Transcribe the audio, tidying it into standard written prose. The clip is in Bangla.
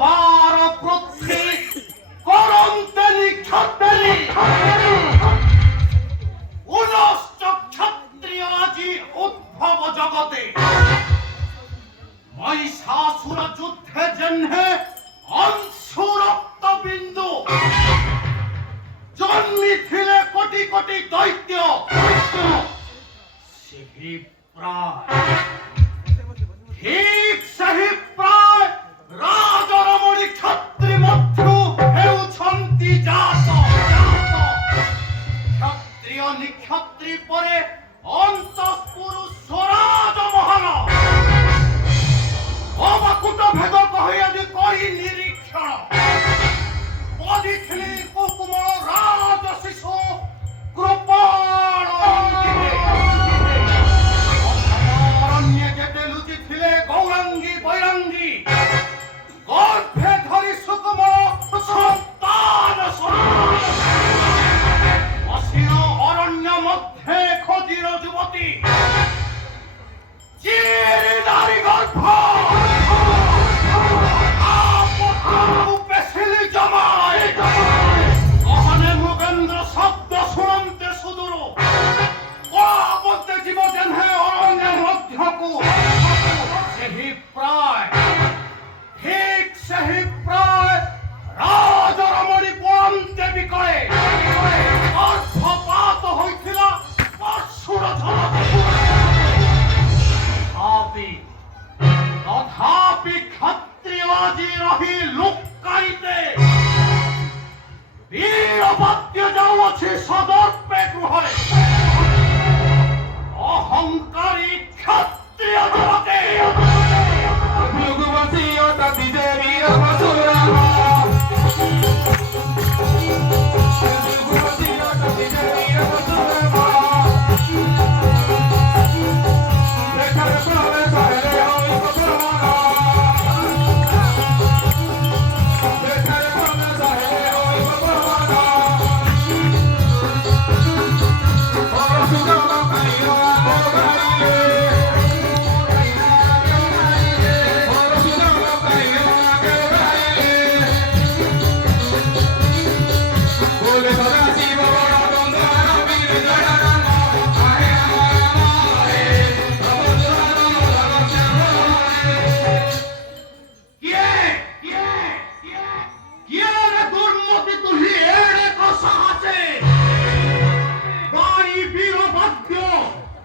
সবার পৃথ্বী করন্তে নিক্ষত্রি উনষ্ট ক্ষত্রিয় আজি উদ্ভব জগতে মহিষাসুর যুদ্ধে জন্মে অংশু রক্ত বিন্দু জন্মিছিলে কোটি কোটি দৈত্য ସେହି ପ୍ରାୟ ଠିକ୍ ସେହି ପ୍ରାୟ ରାଜରମଣୀ କ୍ଷତ୍ରି ମଧ୍ୟରୁ ହେଉଛନ୍ତି ଜାତ କ୍ଷତ୍ରିୟ ନିକ୍ଷତ୍ରି ପରେ ଅନ୍ତଃପୁରୁ ସ୍ୱରାଜ ମହାନ ଅବାକୁଟ ଭେଦ କହି ଆଜି କରି ନିରୀକ୍ଷଣ ବଲିଥିଲି କୁକୁମଳ ରାଜ ଶିଶୁ କୃପାଳ গৌরাঙ্গী বৈরাঙ্গী গর্ভে ধরি সুকুমল সন্তান অসীন অরণ্য মধ্যে খোঁজিল যুবতী চির নারী গর্ভ পেশিলি জমায় গহনে মৃগেন্দ্র শব্দ শুনতে সুদূর বলতে জীব জেনে অরণ্যের মধ্যকু ସେହି ପ୍ରାୟ ଠିକ୍ ସେହି ପ୍ରାୟ ରାଜରମଣୀ ପଳନ୍ତେ ବିକଳେ ଗର୍ଭପାତ ହୋଇଥିଲା ପଶୁର ତଥାପି କ୍ଷତ୍ରିୟ ଆଜି ରହି ଲୁକାଇତେ ବୀରବାଦ୍ୟ ଯାଉଅଛି ସଦର୍ପେ ଗୃହରେ ଅହଙ୍କାରୀ କ୍ଷତ୍ରିୟ ଜଗତେ